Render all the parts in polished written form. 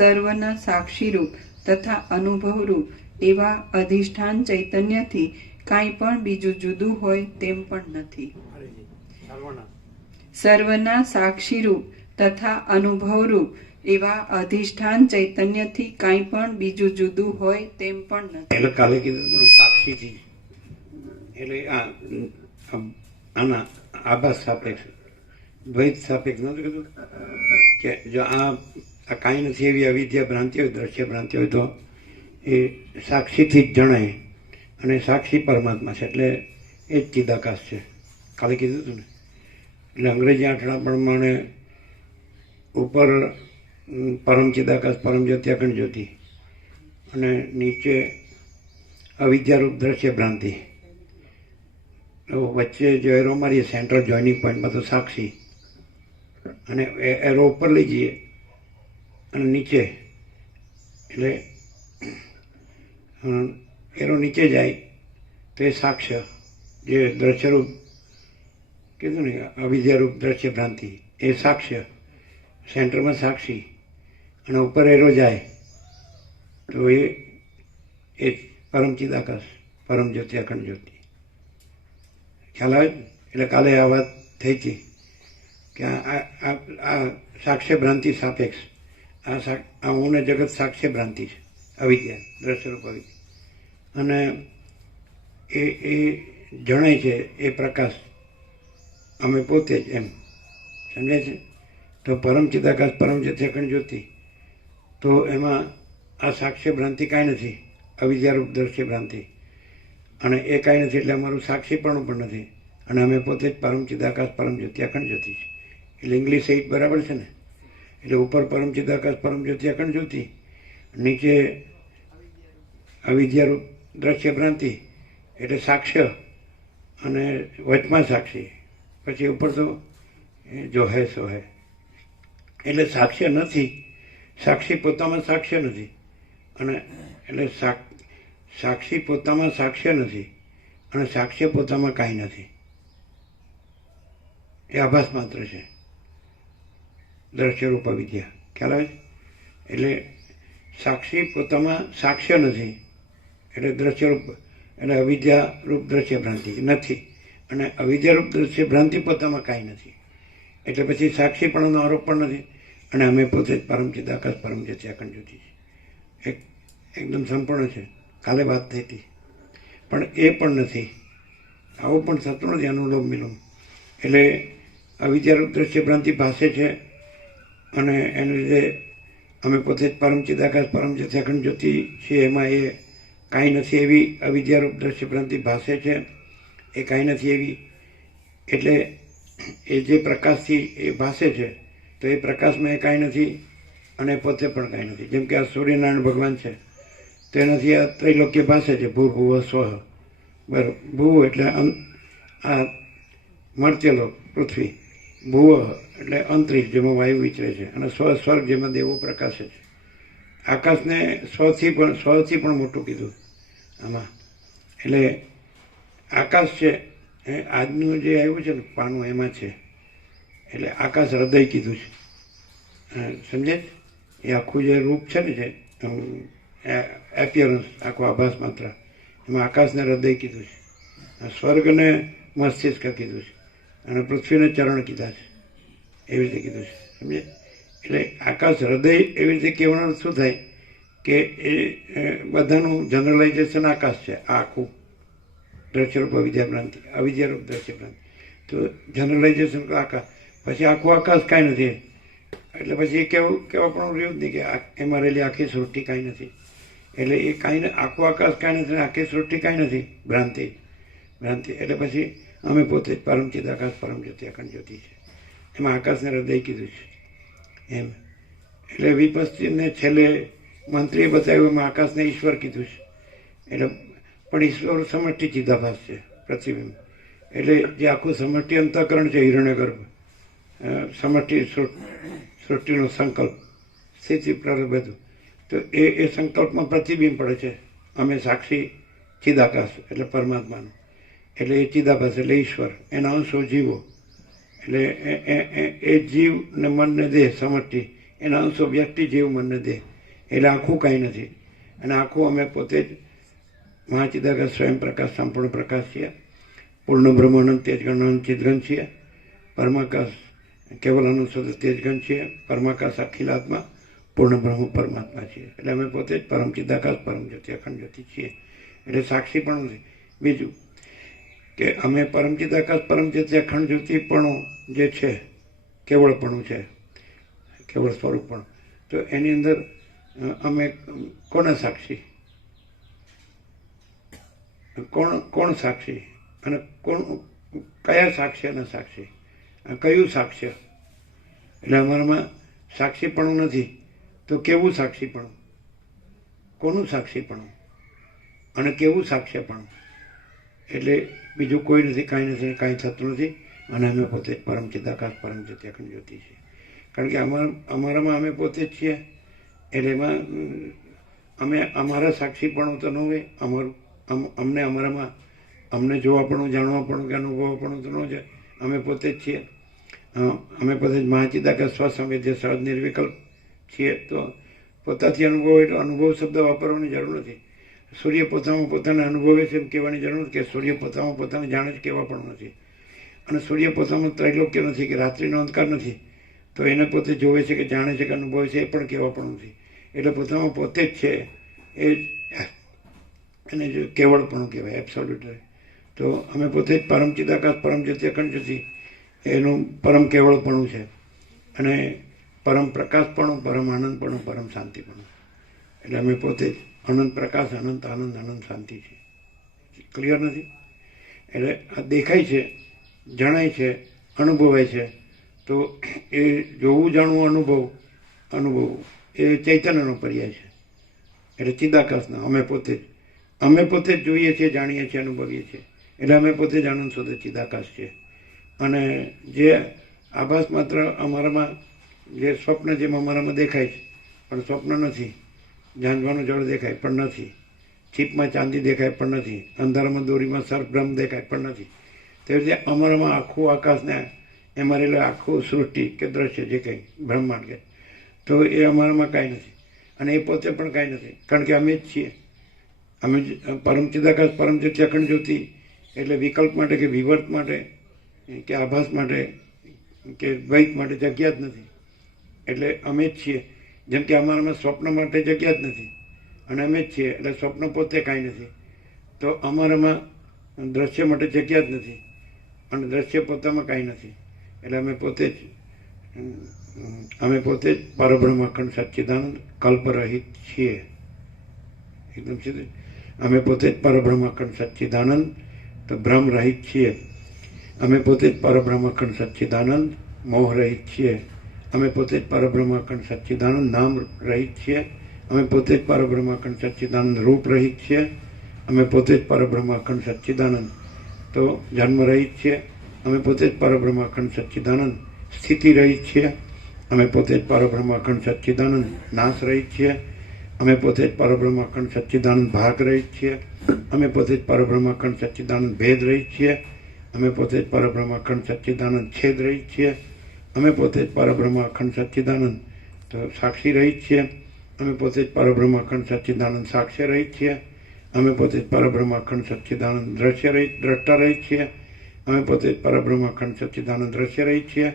સર્વના સાક્ષીરૂપ તથા અનુભવરૂપ એવા અધિષ્ઠાન ચૈતન્યથી કાંઈ પણ બીજું જુદું હોય તેમ પણ નથી. સર્વના સાક્ષીરૂપ તથા અનુભવરૂપ એવા અધિષ્ઠાન ચૈતન્યથી કાંઈ પણ બીજું જુદું હોય તેમ પણ નથી. એટલે કાલે કીધું સાક્ષીથી, એટલે આના આભાસ સાપેક્ષ, દ્વૈત સાપેક્ષ નતું કીધું કે જો આ કાંઈ નથી એવી અવિદ્યા ભ્રાંતિ હોય, દ્રશ્ય ભ્રાંતિ હોય તો એ સાક્ષીથી જ જણાય, અને સાક્ષી પરમાત્મા છે એટલે એ જ ચિદાકાશ છે. કાલે કીધું હતું ને. એટલે અંગ્રેજી આંકડા પ્રમાણે ઉપર પરમ ચિદાકાશ, પરમ જ્યોતિ, અખંડ જ્યોતિ, અને નીચે અવિદ્યારૂપ દ્રશ્ય ભ્રાંતિ. વચ્ચે જો એરો મારીએ સેન્ટ્રલ જોઈનિંગ પોઈન્ટમાં તો સાક્ષી, અને એરો ઉપર લઈ જઈએ અને નીચે, એટલે એરો નીચે જાય તો એ સાક્ષ્ય, જે દ્રશ્યરૂપ કીધું ને અવિદ્યારૂપ દ્રશ્ય ભ્રાંતિ, એ સાક્ષ્ય, સેન્ટરમાં સાક્ષી, અને ઉપર એરો જાય તો એ પરમ ચિદાકાશ, પરમ જ્યોતિ, અખંડ જ્યોતિ. ખ્યાલ આવે? એટલે કાલે આ વાત થઈ હતી કે આ સાક્ષ્ય ભ્રાંતિ સાપેક્ષ, આ હું ને જગત સાક્ષ્ય ભ્રાંતિ છે, અવિદ્યા, દ્રશ્યરૂપ અવિદ્યા, અને એ જણાય છે એ પ્રકાશ અમે પોતે જ, એમ સમજાય છે. તો પરમ ચિદાકાશ, પરમ જ્યોતિ, અખંડ જ્યોતિ, તો એમાં આ સાક્ષ્ય ભ્રાંતિ કાંઈ નથી, અવિદ્યારૂપ દ્રશ્ય ભ્રાંતિ, અને એ કાંઈ નથી એટલે અમારું સાક્ષીપણું પણ નથી, અને અમે પોતે જ પરમ ચિદાકાશ, પરમ જ્યોતિ, અખંડ જ્યોતિ છે. એટલે ઇંગ્લિશ એ બરાબર છે ને. એટલે ઉપર પરમ ચિદાકાશ, પરમ જ્યોતિ, અખંડ જ્યોતિ, નીચે અવિદ્યારૂપ દ્રશ્ય ભ્રાંતિ, એટલે સાક્ષ્ય, અને વચમાં સાક્ષી, પછી ઉપર તો જો હે સો હે. એટલે સાક્ષ્ય નથી, સાક્ષી પોતામાં સાક્ષ્ય નથી, અને એટલે સાક્ષી પોતામાં સાક્ષ્ય નથી, અને સાક્ષ્ય પોતામાં કાંઈ નથી. એ આભાસ માત્ર છે, દ્રશ્યરૂપ અવિદ્યા. ખ્યાલ આવે? એટલે સાક્ષી પોતામાં સાક્ષ્ય નથી, એટલે દ્રશ્યરૂપ, એટલે અવિદ્યારૂપ દ્રશ્ય ભ્રાંતિ નથી, અને અવિદ્યારૂપ દ્રશ્ય ભ્રાંતિ પોતામાં કાંઈ નથી. એટલે પછી સાક્ષીપણાનો આરોપ પણ નથી, અને અમે પોતે જ પરમ ચિદાકાશ, પરમ જ્યોતિ, અખંડ જ્યોતિ છે. એકદમ સંપૂર્ણ છે. કાલે વાત થઈ હતી, પણ એ પણ નથી, આવું પણ થતું નથી, અનુલોમ વિલોમ. એટલે અવિદ્યારૂપ દ્રશ્ય ભ્રાંતિ ભાષે છે, અને એને લીધે અમે પોતે જ પરમ ચિદાકાશ, પરમ જ્યોતિ, અખંડ જ્યોતિ છીએ. એમાં એ કાંઈ નથી એવી અવિદ્યારૂપ દ્રશ્ય ભ્રાંતિ ભાષે છે, એ કાંઈ નથી એવી. એટલે એ જે પ્રકાશથી એ ભાષે છે, તો એ પ્રકાશમાં એ કાંઈ નથી, અને પોતે પણ કાંઈ નથી. જેમ કે આ સૂર્યનારાયણ ભગવાન છે, તો એનાથી આ ત્રૈલોક્ય ભાષે છે, ભૂ ભુવ સ્વઃ. બરાબર. ભૂવ એટલે આ મર્ત્યલોક, પૃથ્વી. ભુવ એટલે અંતરિક્ષ, જેમાં વાયુ વિચરે છે, અને સ્વર્ગ, જેમાં દેવો પ્રકાશે છે. આકાશને સ્વથી પણ મોટું કીધું આમાં. એટલે આકાશ છે, આજનું જે આવ્યું છે ને પાનું, એમાં છે. એટલે આકાશ હૃદય કીધું છે, સમજે? એ આખું જે રૂપ છે ને, જે એપિયરન્સ, આખો આભાસ માત્ર, એમાં આકાશને હૃદય કીધું છે, સ્વર્ગને મસ્તિષ્ક કીધું છે, અને પૃથ્વીને ચરણ કીધા છે, એવી રીતે કીધું છે, સમજે? એટલે આકાશ હૃદય એવી રીતે કહેવાનું શું થાય કે એ બધાનું જનરલાઇઝેશન આકાશ છે, આ આખું દ્રશ્યરૂપ અવિદ્યારૂપ દ્રશ્ય ભ્રાંતિ. તો જનરલાઇઝેશન આકાશ, પછી આખું આકાશ કાંઈ નથી. એટલે પછી કેવા પણ રહ્યું જ નહીં કે એમાં રહેલી આખી સૃષ્ટિ કાંઈ નથી. એટલે એ કાંઈ, આખું આકાશ કાંઈ નથી, આખી સૃષ્ટિ કાંઈ નથી, ભ્રાંતિ. એટલે પછી અમે પોતે જ પરમ ચિદાકાશ, પરમ જ્યોતિ, અખંડ જ્યોતિ છે. એમાં આકાશને હૃદય કીધું છે એમ. એટલે વિપસ્તીને છેલ્લે મંત્રીએ બતાવ્યું, એમાં આકાશને ઈશ્વર કીધું છે. એટલે પણ ઈશ્વર સમષ્ટિ ચિદાભાસ છે, પ્રતિબિંબ. એટલે જે આખું સમષ્ટિ અંતઃકરણ છે, હિરણ્યગર્ભ, સમષ્ટિ સૃષ્ટિનો સંકલ્પ, સ્થિતિ, પ્રલય, બધું, તો એ સંકલ્પમાં પ્રતિબિંબ પડે છે. અમે સાક્ષી ચિદાકાશ એટલે પરમાત્માનું, એટલે એ ચિદાભાસ એટલે ઈશ્વર, એના અંશો જીવો. એટલે એ જીવ ને મન ને દેહ સમષ્ટિ, એના અંશો વ્યક્તિ જીવ મનને દેહ, એટલે આખું કાંઈ નથી. અને આખું અમે પોતે જ મહાચિદાકાશ સ્વયં પ્રકાશ સંપૂર્ણ પ્રકાશ છીએ. પૂર્ણ બ્રહ્મ અનંત તેજગણ અનંત ચિદગણ છીએ. પરમાકાશ કેવલ અનંત સદા તેજગણ છીએ. પરમાકાશ અખિલાત્મા પૂર્ણ બ્રહ્મ પરમાત્મા છીએ. એટલે અમે પોતે જ પરમ ચિદાકાશ પરમ જ્યોતિ અખંડ જ્યોતિ છીએ. એટલે સાક્ષી પણ નથી. બીજું કે અમે પરમ ચિદાકાશ પરમ જ્યોતિ અખંડ જ્યોતિ પણ જે છે કેવળપણું છે, કેવળ સ્વરૂપપણું, તો એની અંદર અમે કોના સાક્ષી, કોણ સાક્ષી અને કોણ, કયા સાક્ષ્યના સાક્ષી, કયું સાક્ષ્ય? એટલે અમારામાં સાક્ષીપણું નથી. તો કેવું સાક્ષીપણું, કોનું સાક્ષીપણું અને કેવું સાક્ષ્યપણું? એટલે બીજું કોઈ નથી, કાંઈ નથી, કાંઈ થતું નથી. અને અમે પોતે જ પરમ ચિદાકાશ પરમ જ્યોતિ અખંડ જ્યોતિ છીએ. કારણ કે અમારામાં અમે પોતે જ છીએ. એટલે એમાં અમે અમારા સાક્ષીપણું તો ન હોય. અમને અમારામાં અમને જોવાપણું, જાણવાપણું કે અનુભવપણું તો ન જાય. અમે પોતે જ છીએ. અમે પોતે જ મહાચિદાકાશ સ્વસંવેદ્ય સહજ નિર્વિકલ્પ છીએ. તો પોતાથી અનુભવ એટલે અનુભવ શબ્દ વાપરવાની જરૂર નથી. સૂર્ય પોતામાં પોતાને અનુભવે છે એમ કહેવાની જરૂર નથી, કે સૂર્ય પોતામાં પોતાને જાણે જ કહેવા પણ નથી. અને સૂર્ય પોતામાં ત્રૈલોક્ય નથી, કે રાત્રિનો અંધકાર નથી. તો એને પોતે જોવે છે કે જાણે છે કે અનુભવે છે એ પણ કહેવા પણ નથી. એટલે પોતામાં પોતે જ છે એ એને જો કેવળપણું કહેવાય, એબ્સોલ્યુટ. તો અમે પોતે જ પરમ ચિદાકાશ પરમ જ્યોતિ અખંડ જ્યોતિ એનું પરમ કેવળપણું છે. અને પરમ પ્રકાશપણું, પરમ આનંદપણું, પરમ શાંતિપણું. એટલે અમે પોતે જ અનંત પ્રકાશ, અનંત આનંદ, અનંત શાંતિ છે. ક્લિયર નથી? એટલે આ દેખાય છે, જણાય છે, અનુભવાય છે. તો એ જોવું, જાણવું, અનુભવવું એ ચૈતન્યનો પર્યાય છે. એટલે ચિદાકાશનો અમે પોતે જ જોઈએ છીએ, જાણીએ છીએ, અનુભવીએ છીએ. એટલે અમે પોતે જ આનંદ શોધે ચિદાકાશ છે. અને જે આભાસ માત્ર અમારામાં, જે સ્વપ્ન જેમ અમારામાં દેખાય છે પણ સ્વપ્ન નથી, ઝાંઝવાનું જળ દેખાય પણ નથી, છીપમાં ચાંદી દેખાય પણ નથી, અંધારામાં દોરીમાં સર્પભ્રમ દેખાય પણ નથી, તેવી રીતે અમારામાં આખું આકાશને એમાં રહેલું આખું સૃષ્ટિ કે દ્રશ્ય જે કંઈ બ્રહ્માંડ કે, તો એ અમારામાં કાંઈ નથી. અને એ પોતે પણ કાંઈ નથી, કારણ કે અમે જ છીએ. અમે પરમ ચિદાકાશ પરમ જ્યોતિ અખંડ જ્યોતિ એટલે વિકલ્પ માટે કે વિવર્ત માટે કે આભાસ માટે કે દ્વૈત માટે જગ્યા જ નથી. એટલે અમે જ છીએ. જેમ કે અમારામાં સ્વપ્ન માટે જગ્યા જ નથી અને અમે જ છીએ. એટલે સ્વપ્ન પોતે કાંઈ નથી. તો અમારામાં દ્રશ્ય માટે જગ્યા જ નથી અને દ્રશ્ય પોતામાં કાંઈ નથી. એટલે અમે પોતે જ પરબ્રહ્મ અખંડ સચ્ચિદાનંદ કલ્પરહિત છીએ. એકદમ સીધું. અમે પોતે જ પરબ્રહ્મ અખંડ સચ્ચિદાનંદ તો ભ્રમ રહિત છીએ. અમે પોતે જ પરબ્રહ્મ અખંડ સચ્ચિદાનંદ મોહ રહિત છીએ. અમે પોતે જ પરબ્રહ્મ અખંડ સચ્ચિદાનંદ નામ રહિત છીએ. અમે પોતે જ પરબ્રહ્મ અખંડ સચ્ચિદાનંદ રૂપ રહિત છીએ. અમે પોતે જ પરબ્રહ્મ અખંડ સચ્ચિદાનંદ તો જન્મ રહિત છીએ. અમે પોતે જ પરબ્રહ્મ અખંડ સચ્ચિદાનંદ સ્થિતિ રહિત છીએ. અમે પોતે જ પરબ્રહ્મ અખંડ સચ્ચિદાનંદ નાશ રહિત છીએ. અમે પોતે જ પરબ્રહ્મ અખંડ સચ્ચિદાનંદ ભાગ રહિત છીએ. અમે પોતે જ પરબ્રહ્મ અખંડ સચ્ચિદાનંદ ભેદ રહિત છીએ. અમે પોતે જ પરબ્રહ્મ અખંડ સચ્ચિદાનંદ છેદ રહિત છીએ. અમે પોતે જ પરબ્રહ્મ અખંડ સચ્ચિદાનંદ તો સાક્ષી રહિત છીએ. અમે પોતે જ પરબ્રહ્મ અખંડ સચ્ચિદાનંદ સાક્ષ્ય રહિત છીએ. અમે પોતે જ પરબ્રહ્મ અખંડ સચ્ચિદાનંદ દ્રષ્ટા રહિત છીએ. અમે પોતે જ પરબ્રહ્મ અખંડ સચ્ચિદાનંદ દ્રશ્ય રહિત છીએ.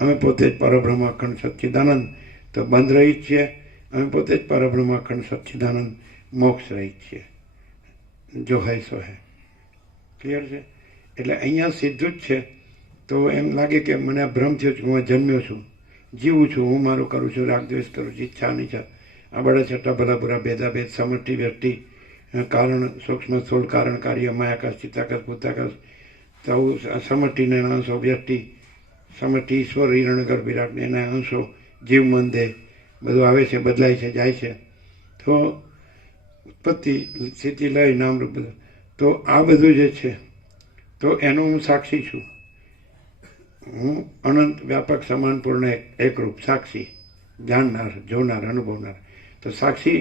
અમે પોતે જ પરબ્રહ્મ અખંડ સચ્ચિદાનંદ તો બંધ રહિત છીએ. અમે પોતે જ પરબ્રહ્મ અખંડ સચ્ચિદાનંદ મોક્ષ રહિત છીએ. જો હૈ સો હૈ. ક્લિયર છે? એટલે અહીંયા સીધું જ છે. તો એમ લાગે કે મને આ ભ્રમ થયો છે, હું જન્મ્યો છું, જીવું છું, હું મારું કરું છું, રાગદ્વેષ કરું છું, ઈચ્છા અનિચ્છા, આ બધા છઠ્ઠા ભલા બુરા ભેદાભેદ, સમષ્ટિ વ્યષ્ટિ, કારણ સૂક્ષ્મ સ્થૂળ, કારણ કાર્ય, માયાકાશ, ચિત્તાકાશ, ભૂતાકાશ, તો સમષ્ટિને એના અંશો, વ્યષ્ટિ, સમષ્ટિ ઈશ્વર, હિરણ્યગર્ભ વિરાટને એના અંશો, જીવ મન દેહ બધું આવે છે, બદલાય છે, જાય છે. તો ઉત્પત્તિ સ્થિતિ લય નામરૂપ બધું, તો આ બધું જે છે તો એનો હું સાક્ષી છું. હું અનંત વ્યાપક સમાન પૂર્ણ એકરૂપ સાક્ષી, જાણનાર, જોનાર, અનુભવનાર. તો સાક્ષી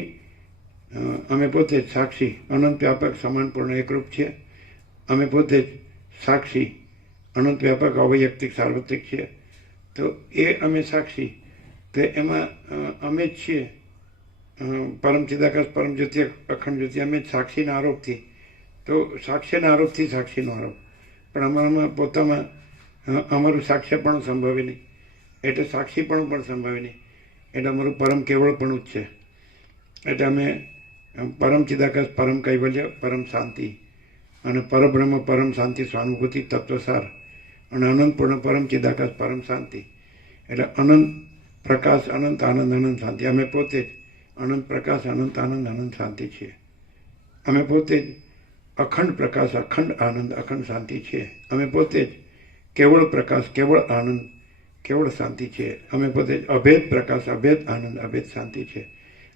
અમે પોતે જ સાક્ષી અનંત વ્યાપક સમાન પૂર્ણ એકરૂપ છીએ. અમે પોતે જ સાક્ષી અનંત વ્યાપક અવૈયક્તિક સાર્વત્રિક છીએ. તો એ અમે સાક્ષી. તો તો એમાં અમે જ છીએ, પરમ ચિદાકાશ પરમ જ્યોતિ અખંડ જ્યોતિ, અમે જ સાક્ષીના આરોપથી. તો સાક્ષ્યના આરોપથી સાક્ષીનો આરોપ, પણ અમારામાં પોતામાં અમારું સાક્ષ્યપણું સંભવે નહીં, એટલે સાક્ષીપણું પણ સંભવે નહીં, એટલે અમારું પરમ કેવળપણું જ છે. એટલે અમે પરમ ચિદાકાશ પરમ કૈવલ્ય પરમ શાંતિ અને પરબ્રહ્મ પરમ શાંતિ સ્વાનુભૂતિ તત્વસાર અને અનંતપૂર્ણ પરમ ચિદાકાશ પરમ શાંતિ, એટલે અનંત પ્રકાશ અનંત આનંદ અનંત શાંતિ. અમે પોતે જ અનંત પ્રકાશ અનંત આનંદ અનંત શાંતિ છીએ. અમે પોતે જ અખંડ પ્રકાશ અખંડ આનંદ અખંડ શાંતિ છીએ. અમે પોતે જ કેવળ પ્રકાશ કેવળ આનંદ કેવળ શાંતિ છીએ. અમે પોતે જ અભેદ પ્રકાશ અભેદ આનંદ અભેદ શાંતિ છે.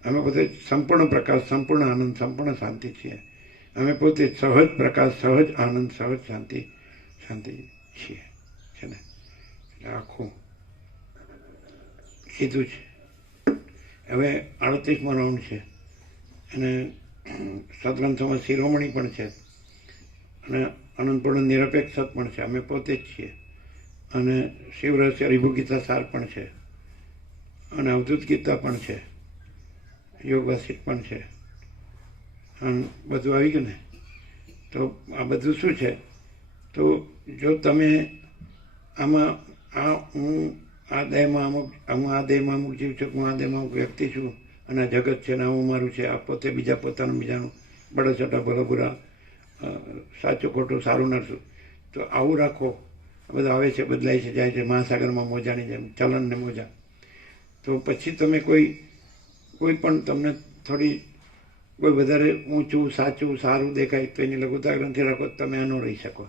અમે પોતે જ સંપૂર્ણ પ્રકાશ સંપૂર્ણ આનંદ સંપૂર્ણ શાંતિ છીએ. અમે પોતે જ સહજ પ્રકાશ સહજ આનંદ સહજ શાંતિ શાંતિ છીએ. છે ને, એટલે આખું કીધું છે. હવે 38મો રાઉન્ડ છે અને સદગ્રંથોમાં શિરોમણી પણ છે અને અનંતપૂર્ણ નિરપેક્ષ સત પણ છે. અમે પોતે જ છીએ અને શિવ રહસ્ય હરિભુ ગીતા સાર પણ છે અને અવધૂત ગીતા પણ છે, યોગ વાસિક પણ છે, અને બધું આવી ગયું ને. તો આ બધું શું છે? તો જો તમે આમાં હું આ દેહમાં અમુક જીવ છું, હું આ દેહમાં અમુક વ્યક્તિ છું અને આ જગત છે ને હું મારું છે, આ પોતે બીજા પોતાનું બીજાનું બળછટા ભલા બુરા સાચું ખોટું સારું નરસું, તો આવું રાખો. બધા આવે છે બદલાય છે જાય છે મહાસાગરમાં મોજાની જેમ ચલન ને મોજા. તો પછી તમે કોઈ પણ તમને થોડી કોઈ વધારે ઊંચું સાચું સારું દેખાય તો એની લઘુતા ગ્રંથિ રાખો, તમે આનો રહી શકો.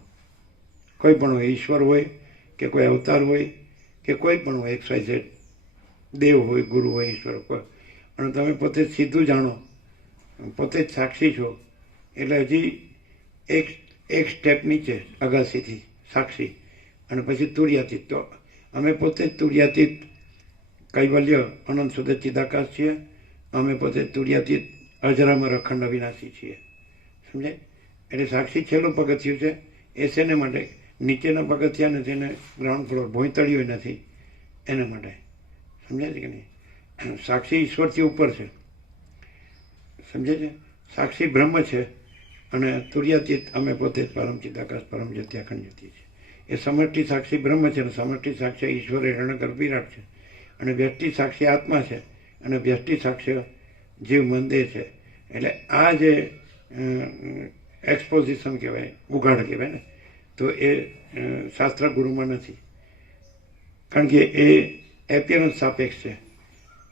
કોઈ પણ હોય, ઈશ્વર હોય કે કોઈ અવતાર હોય કે કોઈ પણ હોય, XYZ દેવ હોય ગુરુ હોય ઈશ્વર કોઈ, અને તમે પોતે જ સીધું જાણો, પોતે જ સાક્ષી છો, એટલે હજી એક સ્ટેપ નીચે અગાસીથી સાક્ષી અને પછી તુર્યાતીત. તો અમે પોતે જ તુર્યાતીત કૈવલ્ય અનંત સુધ ચિદાકાશ છીએ. અમે પોતે તુર્યાતીત અજરામર અખંડ અવિનાશી છીએ. સમજાય? એટલે સાક્ષી છેલ્લું પગથિયું છે. એ શેને માટે? નીચેના પગથિયા નથી એને ગ્રાઉન્ડ ફ્લોર ભોંયતળિયું નથી એના માટે. સમજાય છે કે નહીં? સાક્ષી ઈશ્વરથી ઉપર છે, સમજે છે? સાક્ષી બ્રહ્મ છે અને તુર્યાતીત અમે પોતે જ પરમ ચિદાકાશ પરમ જ્યોતિ અખંડ જ્યોતિ છે. એ સમષ્ટિ સાક્ષી બ્રહ્મ છે અને સમષ્ટિ સાક્ષી ઈશ્વર હિરણ્યગર્ભ વિરાટ છે અને વ્યષ્ટિ સાક્ષી આત્મા છે અને વ્યષ્ટિ સાક્ષ્ય જીવ મંદિર છે. એટલે આ જે એક્સપોઝિશન કહેવાય, ઉઘાડ કહેવાય ને, તો એ શાસ્ત્ર ગુરુમાં નથી, કારણ કે એ એપિયરન્સ સાપેક્ષ છે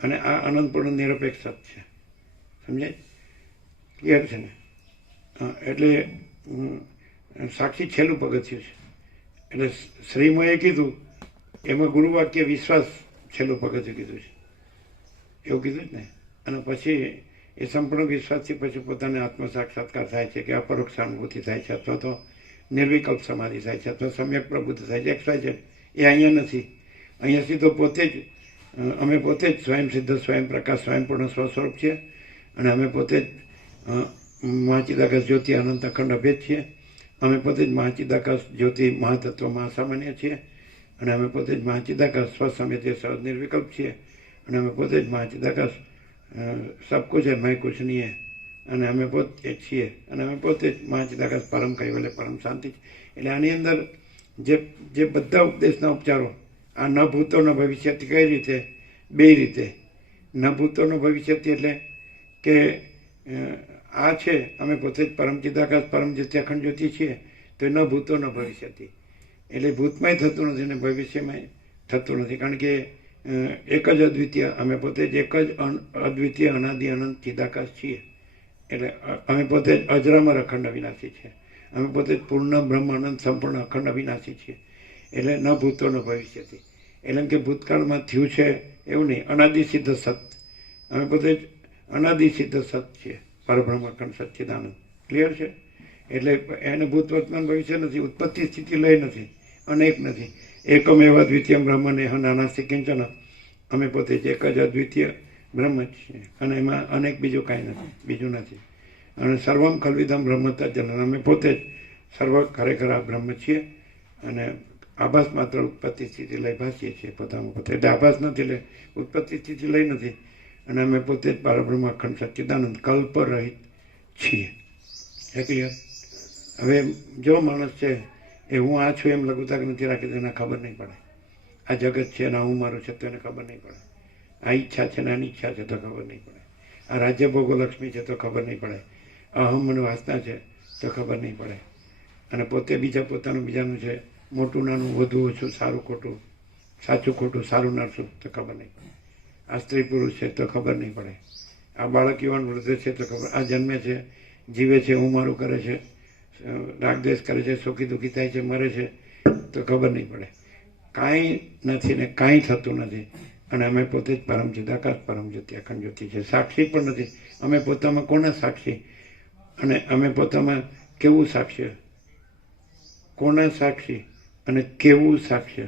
અને આ અનંતપૂર્ણ નિરપેક્ષ સત છે. સમજાય? ક્લિયર છે ને? એટલે સાક્ષી છેલ્લું પગથિયું છે. એટલે શ્રીમયે કીધું એમાં ગુરુવાક્ય વિશ્વાસ છેલ્લું પગથિયું કીધું છે, એવું કીધું જ ને. અને પછી એ સંપૂર્ણ વિશ્વાસથી પછી પોતાને આત્મ સાક્ષાત્કાર થાય છે કે અપરોક્ષ અનુભૂતિ થાય છે અથવા તો નિર્વિકલ્પ સમાધિ થાય છે અથવા સમ્યક પ્રબુદ્ધ થાય છે. XYZ એ અહીંયા નથી. અહીંયા સીધો પોતે જ અમે પોતે જ સ્વયં સિદ્ધ સ્વયં પ્રકાશ સ્વયંપૂર્ણ સ્વસ્વરૂપ છીએ અને અમે પોતે જ મહાચિદાકાશ જ્યોતિ અનંત અખંડ અભેદ છીએ. અમે પોતે જ મહાચિદાકાશ જ્યોતિ મહાતત્વ મહાસામાન્ય છીએ અને અમે પોતે જ મહાચિદાકાશ સ્વસમ્યતે સહજ નિર્વિકલ્પ છીએ અને અમે પોતે જ મહાચિદાકાશ સબ કુછ હૈ મેં કુછ નહીં હૈ અને અમે પોતે છીએ અને અમે પોતે જ મહાચિદાકાશ પરમ કૈવલ્ય પરમ શાંતિ છે. એટલે આની અંદર જે બધા ઉપદેશના ઉપચારો આ ન ભૂતો ન ભવિષ્યથી કઈ રીતે? બે રીતે. ન ભૂતો ન ભવિષ્યથી એટલે કે આ છે અમે પોતે જ પરમ ચિદાકાશ પરમ જ્યોતિ અખંડ જ્યોતિ છીએ, તો ન ભૂતો ન ભવિષ્યથી એટલે ભૂતમાંય થતું નથી અને ભવિષ્યમાંય થતું નથી, કારણ કે એક જ અદ્વિતીય અમે પોતે જ એક જ અદ્વિતીય અનાદિ અનંત ચિદાકાશ છીએ. એટલે અમે પોતે જ અજરામર અખંડ અવિનાશી છીએ. અમે પોતે જ પૂર્ણ બ્રહ્મ અનંત સંપૂર્ણ અખંડ અવિનાશી છીએ. એટલે ન ભૂતો ન ભવિષ્યથી, એટલે કે ભૂતકાળમાં થયું છે એવું નહીં. અનાદિ સિદ્ધ સત, અમે પોતે જ અનાદિ સિદ્ધ સત છીએ, પરબ્રહ્મ અખંડ સચ્ચિદાનંદ. ક્લિયર છે? એટલે એને ભૂત વર્તમાન ભવિષ્ય નથી, ઉત્પત્તિ સ્થિતિ લય નથી, અનેક નથી. એકમ એવા દ્વિતીય બ્રહ્મ નેહ નાનાસ્તિ કિંચન. અમે પોતે જ એક જ અદ્વિતીય બ્રહ્મ જ છીએ અને એમાં અનેક બીજું કાંઈ નથી, બીજું નથી. અને સર્વમ ખલ્વિદમ બ્રહ્મ તજ્જન. અમે પોતે જ સર્વ ખરેખર આ બ્રહ્મ છીએ અને આભાસ માત્ર ઉત્પત્તિ સ્થિતિ લઈ ભાસીએ છીએ પોતામાં પોતે. એટલે આભાસ નથી એટલે ઉત્પત્તિ સ્થિતિ લઈ નથી. અને અમે પોતે જ પરબ્રહ્મ અખંડ સચ્ચિદાનંદ કલ્પ રહિત છીએ. એ ક્લિયર? હવે જો માણસ છે એ હું આ છું એમ લઘુતાક નથી રાખી તો એને ખબર નહીં પડે. આ જગત છે ને હું મારું છે તો એને ખબર નહીં પડે. આ ઈચ્છા છે ને આની ઈચ્છા છે તો ખબર નહીં પડે. આ રાજ્ય ભોગો લક્ષ્મી છે તો ખબર નહીં પડે. અહમ અને વાસના છે તો ખબર નહીં પડે. અને પોતે બીજા પોતાનું બીજાનું છે, મોટું નાનું, વધુ ઓછું, સારું ખોટું, સાચું ખોટું, સારું નરસું તો ખબર નહીં પડે. આ સ્ત્રી પુરુષ છે તો ખબર નહીં પડે. આ બાળક યુવાન વૃદ્ધ છે તો ખબર. આ જન્મે છે, જીવે છે, હું મારું કરે છે, રાગદ્વેષ કરે છે, સુખી દુઃખી થાય છે, મરે છે તો ખબર નહીં પડે. કાંઈ નથી ને કાંઈ થતું નથી. અને અમે પોતે જ પરમ ચિદાકાશ પરમ જ્યોતિ અખંડ જ્યોતિ છે. સાક્ષી પણ નથી. અમે પોતામાં કોના સાક્ષી? અને અમે પોતામાં કેવું સાક્ષ્ય? કોના સાક્ષી અને કેવું સાક્ષ્ય?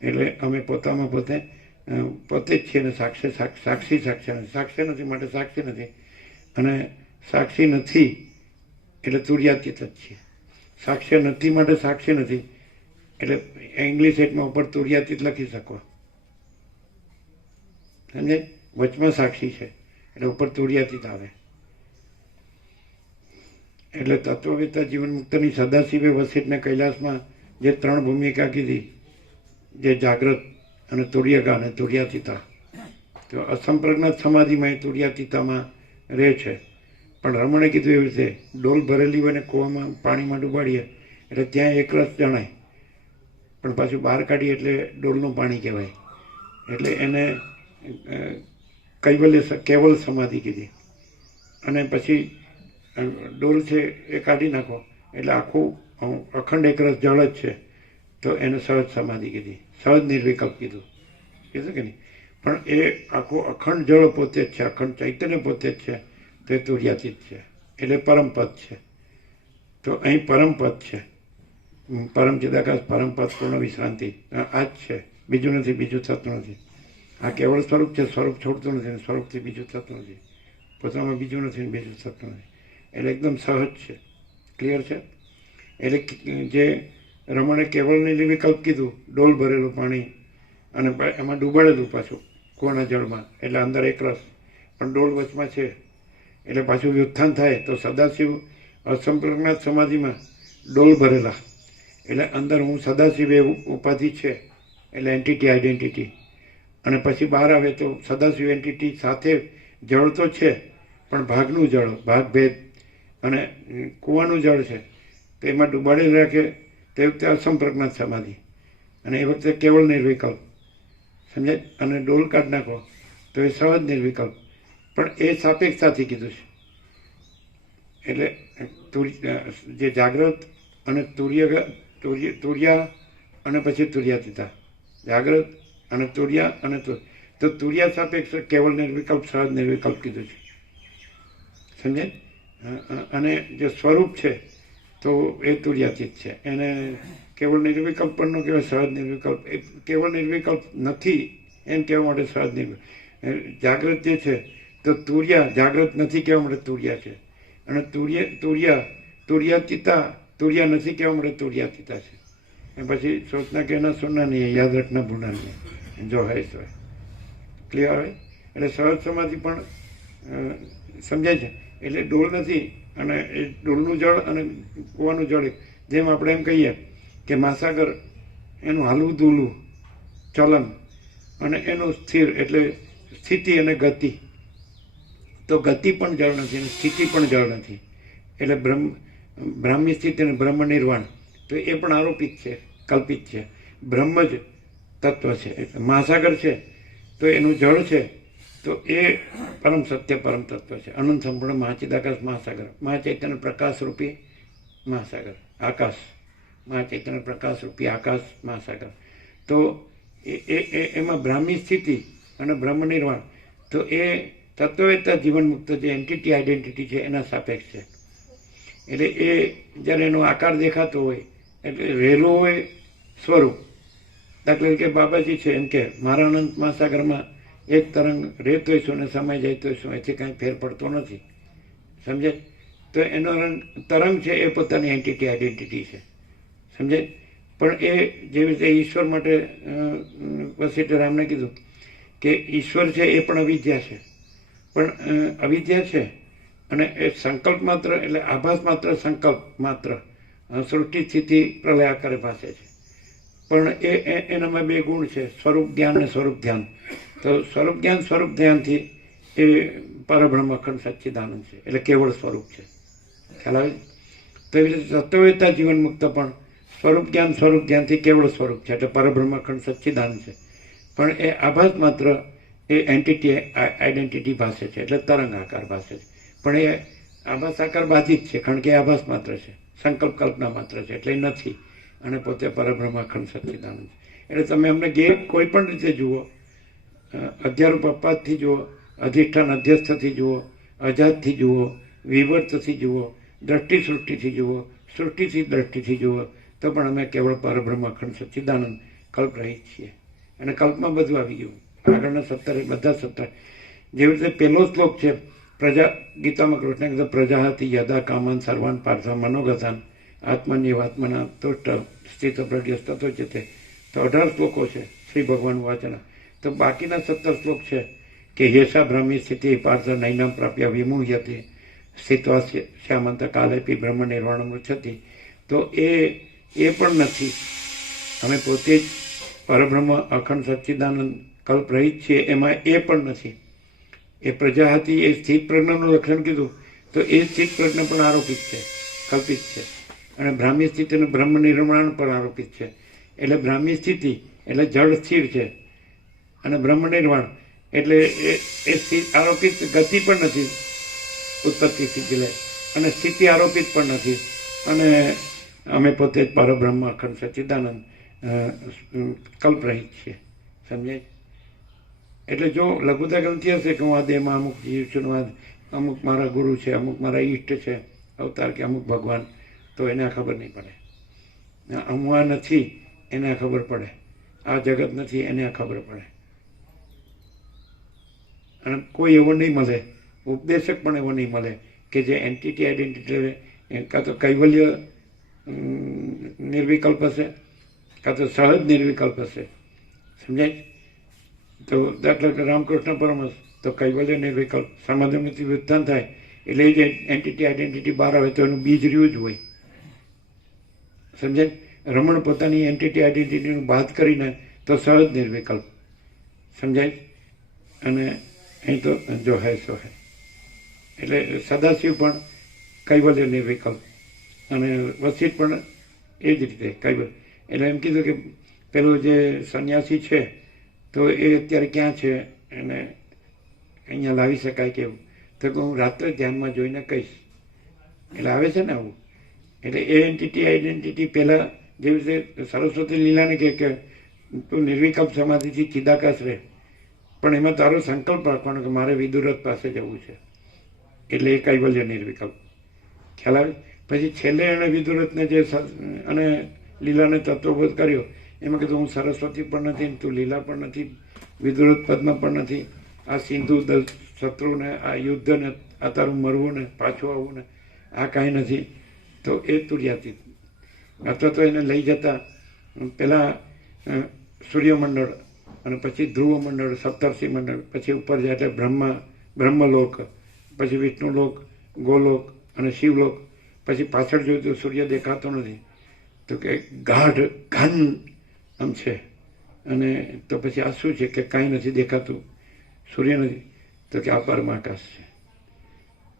એટલે અમે પોતામાં પોતે પોતે જ છીએ ને સાક્ષી સાક્ષ્ય નથી. સાક્ષ્ય નથી માટે સાક્ષી નથી. અને સાક્ષી નથી એટલે તુર્યાતીત જ છીએ. સાક્ષ્ય નથી માટે સાક્ષી નથી. એટલે ઇંગ્લિશ એટમાં ઉપર તુર્યાતીત લખી શકો. સમજે? વચમાં સાક્ષી છે એટલે ઉપર તુર્યાતીત આવે. એટલે તત્વવેત્તા જીવન મુક્તની સદાશિવે વસિષ્ઠને કૈલાસમાં જે 3 ભૂમિકા કીધી, જે જાગ્રત અને તુર્યગા અને તુર્યાતીતા, તો અસંપ્રજ્ઞાત સમાધિમાં એ તુર્યાતીતામાં રહે છે. પણ રમણે કીધું એવી રીતે ડોલ ભરેલી હોય ને કૂવામાં પાણીમાં ડૂબાડીએ એટલે ત્યાં એક રસ જણાય, પણ પાછું બહાર કાઢીએ એટલે ડોલનું પાણી કહેવાય. એટલે એને કેવલ સમાધિ કીધી. અને પછી ડોલ છે એ કાઢી નાખો એટલે આખું અખંડ એકરસ જળ જ છે તો એને સહજ સમાધિ કીધી. સહજ નિર્વિકલ્પ કીધું કે નહીં? પણ એ આખું અખંડ જળ પોતે જ છે, અખંડ ચૈતન્ય પોતે જ છે, તો એ તુર્યાતીત છે. એટલે પરમપદ છે. તો અહીં પરમપદ છે. પરમ ચિદાકાશ પરમપદ પૂર્ણ વિશ્રાંતિ આ જ છે. બીજું નથી, બીજું થતું નથી. આ કેવળ સ્વરૂપ છે, સ્વરૂપ છોડતું નથી, સ્વરૂપથી બીજું થતું નથી. પોતામાં બીજું નથી, બીજું થતું નથી. એટલે એકદમ સહજ છે. ક્લિયર છે? એટલે જે રમણે કેવળ નિર્વિકલ્પ કીધું, ડોલ ભરેલું પાણી અને એમાં ડૂબાડેલું પાછું કૂવાના જળમાં, એટલે અંદર એક રસ, પણ ડોલ વચમાં છે એટલે પાછું વ્યુત્થાન થાય તો સદાશિવ અસંપ્રજ્ઞાત સમાધિમાં ડોલ ભરેલા એટલે અંદર હું સદાશિવ એવું ઉપાધિ છે એટલે એન્ટિટી આઈડેન્ટિટી. અને પછી બહાર આવે તો સદાશિવ એન્ટિટી સાથે જળ તો છે પણ ભાગનું જળ, ભાગ ભેદ અને કૂવાનું જળ છે તો એમાં ડૂબાડેલ રાખે તે વખતે અસંપ્રજ્ઞાત સમાધિ. અને એ વખતે કેવળ નિર્વિકલ્પ. સમજાય? અને ડોલ કાઢ નાખો તો એ સહજ નિર્વિકલ્પ. પણ એ સાપેક્ષતાથી કીધું છે. એટલે જે જાગ્રત અને તુર્યા અને પછી તુર્યાતીતા, જાગ્રત અને તુર્યા અને તો તુર્યા સાપેક્ષ કેવળ નિર્વિકલ્પ સહજ નિર્વિકલ્પ કીધું છે. સમજે? અને જે સ્વરૂપ છે તો એ તુર્યાતીત છે. એને કેવળ નિર્વિકલ્પ પણ ન કહેવાય, સહજ નિર્વિકલ્પ. એ કેવળ નિર્વિકલ્પ નથી એમ કહેવા માટે સહજ નિર્વિકલ્પ. જાગ્રત જે છે તો તુર્યા જાગ્રત નથી કહેવા માટે તુર્યા છે. અને તુર્યાતીતા નથી કહેવા માટે તુર્યાતીતા છે. એ પછી સોચના કે ના સુનના નહીં, યાદ રખના ભૂલના નહીં, જો હૈ સો. ક્લિયર હોય? એટલે સહજ સમાધિ પણ સમજાય છે. એટલે ડોલ નથી અને એ ડોલનું જળ અને કૂવાનું જળ, જેમ આપણે એમ કહીએ કે મહાસાગર એનું હાલવું દૂલવું ચલન અને એનું સ્થિર એટલે સ્થિતિ અને ગતિ. તો ગતિ પણ જળ નથી અને સ્થિતિ પણ જળ નથી. એટલે બ્રાહ્મી સ્થિતિ અને બ્રહ્મ નિર્વાણ તો એ પણ આરોપિત છે, કલ્પિત છે. બ્રહ્મ જ તત્વ છે. એટલે મહાસાગર છે તો એનું જળ છે તો એ પરમ સત્ય પરમ તત્વ છે. અનંત સંપૂર્ણ મહાચિદાકાશ મહાસાગર, મહાચૈતન્ય પ્રકાશ રૂપી મહાસાગર, આકાશ, મહાચૈતન્ય પ્રકાશ રૂપી આકાશ મહાસાગર. તો એમાં બ્રાહ્મી સ્થિતિ અને બ્રહ્મ નિર્વાણ તો એ તત્વવેત્તા જીવન મુક્ત જે એન્ટિટી આઈડેન્ટિટી છે એના સાપેક્ષ છે. એટલે એ જ્યારે એનો આકાર દેખાતો હોય એટલે રહેલું હોય સ્વરૂપ. દાખલા તરીકે બાબાજી છે એમ કે મારા અનંત મહાસાગરમાં એક તરંગ રહેતો હોઈશું ને સમય જતો હોઈશું, એથી કાંઈ ફેર પડતો નથી. સમજે? તો એનો તરંગ છે એ પોતાની એન્ટિટી આઈડેન્ટિટી છે. સમજે? પણ એ જેવી રીતે ઈશ્વર માટે વસિષ્ઠ રામને કીધું કે ઈશ્વર છે એ પણ અવિદ્યા છે, પણ અવિદ્યા છે અને એ સંકલ્પ માત્ર એટલે આભાસ માત્ર, સંકલ્પ માત્ર સૃષ્ટિ સ્થિતિ પ્રલય આકારે ભાસે છે. પણ એનામાં બે ગુણ છે, સ્વરૂપ જ્ઞાન અને સ્વરૂપ ધ્યાન. તો સ્વરૂપ જ્ઞાન સ્વરૂપ ધ્યાનથી એ પરબ્રહ્મ અખંડ સચ્ચિદાનંદ છે, એટલે કેવળ સ્વરૂપ છે. ખ્યાલ આવે? તો એવી રીતે તત્વવેતા જીવન મુક્ત પણ સ્વરૂપ જ્ઞાન સ્વરૂપ ધ્યાનથી કેવળ સ્વરૂપ છે, એટલે પરબ્રહ્મ અખંડ સચ્ચિદાનંદ છે. પણ એ આભાસ માત્ર એ એન્ટિટી આઈડેન્ટિટી ભાષે છે, એટલે તરંગ આકાર ભાષે છે. પણ એ આભાસ આકાર બાધિત છે, કારણ કે એ આભાસ માત્ર છે, સંકલ્પ કલ્પના માત્ર છે, એટલે એ નથી. અને પોતે પરબ્રહ્મ અખંડ સચ્ચિદાનંદ. એટલે તમે અમને કોઈ પણ રીતે જુઓ, અધ્યારૂપ અપાતથી જુઓ, અધિષ્ઠાન અધ્યસ્થથી જુઓ, અજાતથી જુઓ, વિવર્તથી જુઓ, દ્રષ્ટિ સૃષ્ટિથી જુઓ, સૃષ્ટિથી દ્રષ્ટિથી જુઓ, તો પણ અમે કેવળ પરબ્રહ્મ અખંડ સચ્ચિદાનંદ કલ્પ રહિત છીએ. અને કલ્પમાં બધું આવી ગયું. આગળના 17 બધા 17 જેવી રીતે પહેલો શ્લોક છે, ગીતામાં કૃષ્ણ કીધું પ્રજાહતિ યદા કામાન સર્વાન પાર્થા મનોગતાન આત્મન્યવાત્મના તુષ્ટ સ્થિત પ્રજ્ઞસ્તોચ્યતે. તો 18 શ્લોકો છે શ્રી ભગવાન વાચના. તો બાકીના 17 શ્લોક છે કે યેષા ભ્રમી સ્થિતિ પાર્થ નૈનામ પ્રાપ્ય વિમુહ્યતે સ્થિત્વા શ્યામંત કાલેપી બ્રહ્મ નિર્વાણ મૃચ્છતિ. તો એ પણ નથી. અમે પોતે જ પરબ્રહ્મ અખંડ સચ્ચિદાનંદ કલ્પ રહિત છીએ, એમાં એ પણ નથી. એ પ્રજા હતી એ સ્થિત પ્રજ્ઞાનું લક્ષણ કીધું, તો એ સ્થિત પ્રજ્ઞા પણ આરોપિત છે, કલ્પિત છે. અને બ્રાહ્મી સ્થિતિ અને બ્રહ્મ નિર્માણ પણ આરોપિત છે. એટલે બ્રાહ્મી સ્થિતિ એટલે જળ સ્થિર છે, અને બ્રહ્મ નિર્વાણ એટલે એ સ્થિતિ આરોપિત ગતિ પણ નથી, ઉત્પત્તિ સ્થિતિ લે, અને સ્થિતિ આરોપિત પણ નથી. અને અમે પોતે જ પરબ્રહ્મ અખંડ સચ્ચિદાનંદ કલ્પરહિત છીએ. સમજાય? એટલે જો લઘુતા ગ્રંથિ હશે કે હું આ દેહમાં અમુક જીવ છું, અમુક મારા ગુરુ છે, અમુક મારા ઈષ્ટ છે અવતાર, કે અમુક ભગવાન, તો એને આ ખબર નહીં પડે. હું આ નથી એને આ ખબર પડે, આ જગત નથી એને આ ખબર પડે. અને કોઈ એવો નહીં મળે, ઉપદેશક પણ એવો નહીં મળે કે જે એન્ટિટી આઈડેન્ટિટી કાં તો કૈવલ્ય નિર્વિકલ્પ હશે, કાં તો સહજ નિર્વિકલ્પ હશે. સમજાય? તો દાખલા કે રામકૃષ્ણ પરમહંસ તો કૈવલ્ય નિર્વિકલ્પ, સમાધિમાંથી વ્યુત્થાન થાય એટલે એ જે એન્ટિટી આઈડેન્ટિટી બહાર આવે તો એનું બીજ રહ્યું જ હોય. સમજાય? રમણ પોતાની એન્ટિટી આઈડેન્ટિટીનું બાદ કરીને તો સહજ નિર્વિકલ્પ. સમજાય? અને અહીં તો જો હૈ સો હૈ. એટલે સદાશિવ પણ કૈવલ્ય નિર્વિકલ્પ, અને વસિષ્ઠ પણ એ જ રીતે કૈવલ્ય. એટલે એમ કીધું કે પેલો જે સંન્યાસી છે તો એ અત્યારે ક્યાં છે, એને અહીંયા લાવી શકાય કેવું? તો હું રાત્રે ધ્યાનમાં જોઈને કહીશ. એટલે આવે છે ને આવું. એટલે એ એન્ટિટી આઈડેન્ટિટી પહેલાં જેવી રીતે સરસ્વતી લીલાને કે તું નિર્વિકલ્પ સમાધિથી ચિદાકાશ રહે, પણ એમાં તારો સંકલ્પ રાખવાનો કે મારે વિદુરથ પાસે જવું છે, એટલે એ કૈવલ્ય નિર્વિકલ્પ. ખ્યાલ આવે? પછી છેલ્લે એણે વિદુરથને જે અને લીલાને તત્વબોધ કર્યો, એમાં કીધું હું સરસ્વતી પણ નથી, તું લીલા પણ નથી, વિદુરથ પદ્મ પણ નથી, આ સિંધુ શત્રુને, આ યુદ્ધને, આ તારું મરવું ને પાછું આવવું ને, આ કાંઈ નથી. તો એ તુર્યાતીત. અથવા તો એને લઈ જતા પેલા સૂર્યમંડળ, અને પછી ધ્રુવ મંડળ, સપ્તર્ષિ મંડળ, પછી ઉપર જાય એટલે બ્રહ્મલોક, પછી વિષ્ણુલોક, ગોલોક અને શિવલોક. પછી પાછળ જોયું તો સૂર્ય દેખાતો નથી, તો કે ગાઢ ઘન આમ છે. અને તો પછી આ શું છે કે કાંઈ નથી દેખાતું, સૂર્ય નથી, તો કે આ પરમાકાશ છે.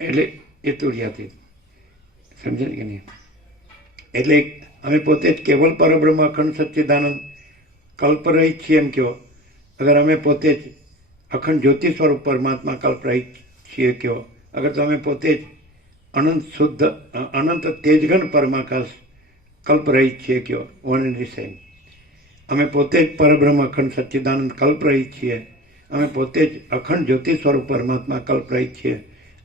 એટલે એ તુર્યાતીત. સમજે કે નહીં? એટલે અમે પોતે જ કેવલ પરબ્રહ્મ અખંડ સચ્ચિદાનંદ કલ્પરહિત છીએ એમ કહો. અગર અમે પોતે જ અખંડ જ્યોતિ સ્વરૂપ પરમાત્મા કલ્પરહિત છીએ કહો. અગર તમે પોતે જ અનંત શુદ્ધ અનંત તેજઘન પરમાકાશ કલ્પરહિત છીએ કહો. One and the same. અમે પોતે જ પરબ્રહ્મ અખંડ સચ્ચિદાનંદ કલ્પરહિત છીએ. અમે પોતે જ અખંડ જ્યોતિ સ્વરૂપ પરમાત્મા કલ્પરહિત છીએ.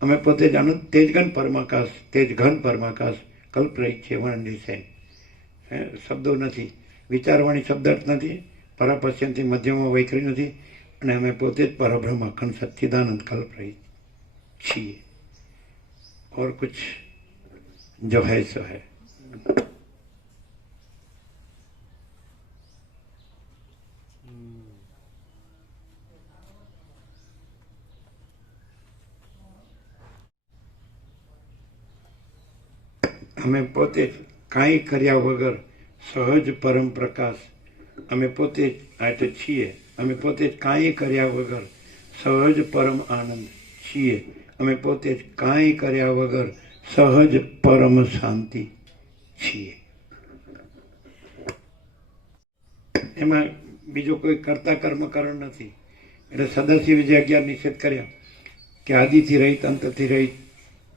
અમે પોતે જ અનંત તેજઘન પરમાકાશ તેજઘન પરમાકાશ કલ્પરહિત છીએ. One and the same. શબ્દો નથી, વિચારવાણી શબ્દાર્થ નથી, પરાપશ્યંથી મધ્યમાં વૈખરી નથી, અને અમે પોતે જ પરબ્રહ્મ અખંડ સચ્ચિદાનંદ કલ્પરહિત છીએ. और कुछ जो है सो है. અમે પોતે જ કાંઈ કર્યા વગર સહજ પરમ પ્રકાશ, અમે પોતે જ આ એટલે છીએ, અમે પોતે જ કાંઈ કર્યા વગર સહજ પરમ આનંદ છીએ, અમે પોતે જ કાંઈ કર્યા વગર સહજ પરમ શાંતિ છીએ. એમાં બીજો કોઈ કર્તા કર્મકરણ નથી. એટલે સદાશિવ જે 11 નિષેધ કર્યા કે આદિથી રહિત અંતથી રહિત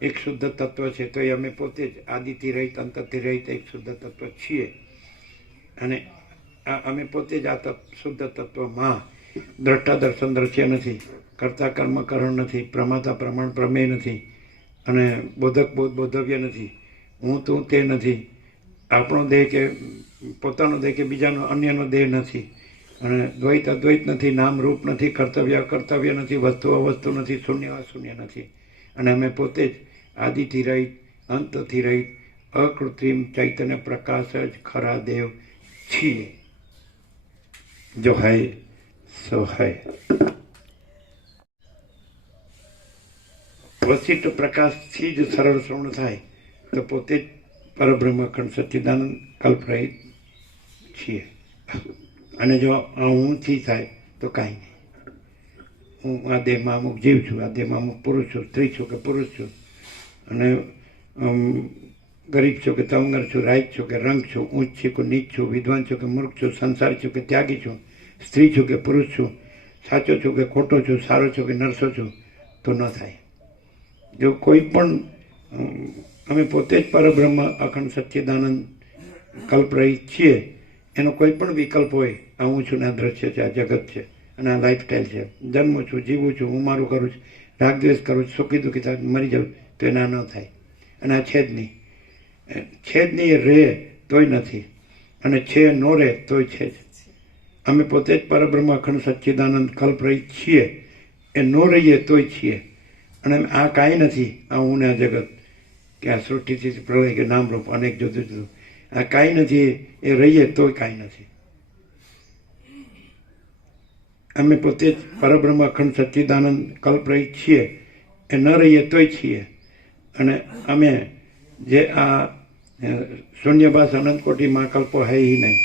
એક શુદ્ધ તત્વ છે, તો એ અમે પોતે જ આદિથી રહિત અંતથી રહિત એક શુદ્ધ તત્વ છીએ. અને અમે પોતે જ આ શુદ્ધ તત્વમાં દ્રષ્ટા દર્શન દ્રશ્ય નથી, કર્તા કર્મકરણ નથી, પ્રમાતા પ્રમાણ પ્રમેય નથી, અને બોધક બોધ બોધવ્ય નથી, હું તું તે નથી, આપણો દેહ કે પોતાનો દેહ કે બીજાનો અન્યનો દેહ નથી, અને દ્વૈત અદ્વૈત નથી, નામ રૂપ નથી, કર્તવ્ય અકર્તવ્ય નથી, વસ્તુ અવસ્તુ નથી, શૂન્ય અશૂન્ય નથી. અને અમે પોતે જ આદિથી રહિત અંતથી રહિત અકૃત્રિમ ચૈતન્ય પ્રકાશ જ ખરા દેવ છીએ. જો હૈ સો હૈ. વશિષ્ઠ પ્રકાશથી જ સરળ શ્રવણ થાય તો પોતે જ પરબ્રહ્મ અખંડ સચ્ચિદાનંદ કલ્પરહિત છીએ. અને જો હુંથી થાય તો કાંઈ નહીં. હું આ દેહમાં અમુક જીવ છું, આ દેહમાં અમુક પુરુષ છું, સ્ત્રી છું કે પુરુષ છું, અને ગરીબ છું કે તમંગર છું, રાઈત છું કે રંગ છું, ઊંચ છું કે નીચ છું, વિદ્વાન છું કે મૂર્ખ છું, સંસારી છું કે ત્યાગી છું, સ્ત્રી છું કે પુરુષ છું, સાચો છું કે ખોટો છું, સારો છું કે નરસો છું, તો ન થાય. જો કોઈ પણ અમે પોતે જ પરબ્રહ્મ અખંડ સચ્ચિદાનંદ કલ્પરહિત છીએ, એનો કોઈ પણ વિકલ્પ હોય, આ હું છું ને આ દ્રશ્ય છે, આ જગત છે, અને આ લાઈફસ્ટાઈલ છે, જન્મું છું, જીવું છું, હું મારું કરું છું, રાગદ્વેષ કરું છું, સુખી દુઃખી થાય, મરી જાઉં, તો એના ન થાય. અને આ છે જ નહીં. છે જ નહીં, એ રહે તોય નથી, અને છે ન રહે તોય છે જ. અમે પોતે જ પરબ્રહ્મ અખંડ સચ્ચિદાનંદ કલ્પરહિત છીએ, એ ન રહીએ તોય છીએ. અને આ કાંઈ નથી, આ હું ને આ જગત કે આ સૃષ્ટિથી પ્રલય કે નામરૂપ અનેક જુદું જુદું, આ કાંઈ નથી, એ રહીએ તોય કાંઈ નથી. અમે પોતે જ પરબ્રહ્મ અખંડ સચ્ચિદાનંદ કલ્પરહિત છીએ, એ ન રહીએ તોય છીએ. અને અમે જે આ શૂન્યભાસ અનંતકોટી મહાકલ્પો હૈ નહીં,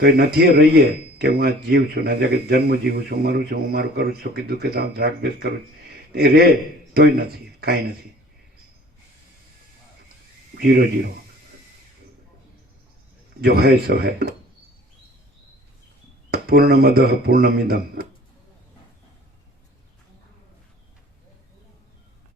તો એ નથી રહીએ કે હું આ જીવ છું ને આ જગત જન્મ જીવું છું, મરું છું, હું મારું કરું છું, સુખી દુઃખી થાઉં, રાગદ્વેષ કરું છું, એ રહે તોય નથી, કાંઈ નથી. 0 જો હૈ સો હૈ. પૂર્ણમદઃ પૂર્ણમિદં